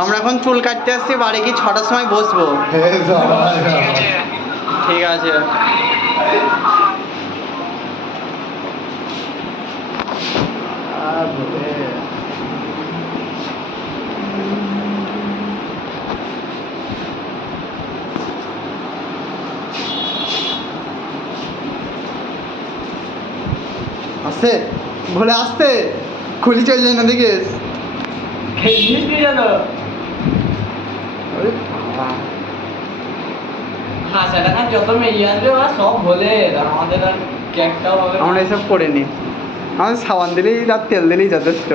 আমরা এখন চুল কাটতে আসছি, বাড়ি কি 6টার সময় বসবো। ঠিক আছে। আসতে বলে আসতে খুলি চল যায় না দেখিস। যত মেয়ে আসবে ওরা সব বলে আমাদের আর কেকটাও হবে। আমরা এসব করিনি, আমাদের সাবান দিলেই আর তেল দিলেই যথেষ্ট।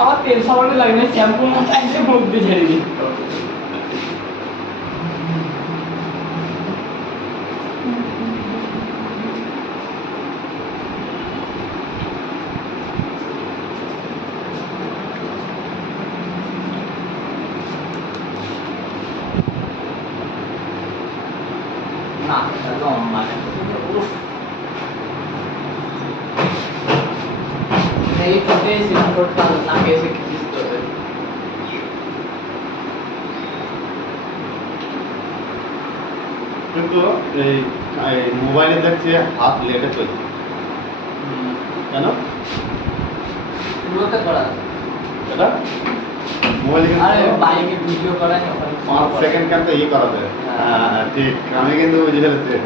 আমার তেল সাবানে লাগে না, শ্যাম্পু মাথায় দিয়ে মুখ দিয়ে ঝেড়ে দিই। না লম্বা এই কোটে সিনকোট का ना कैसे किस तो है কিন্তু এই মোবাইলে দেখছি হাত লেগে চলছে কেন শুরুতে করা এটা মোবাইলে আরে বাইকে ভিডিও করা না 5 সেকেন্ড কান্তে ই করা যায়। হ্যাঁ ঠিক, আমি কিন্তু বুঝে ফেলেছি।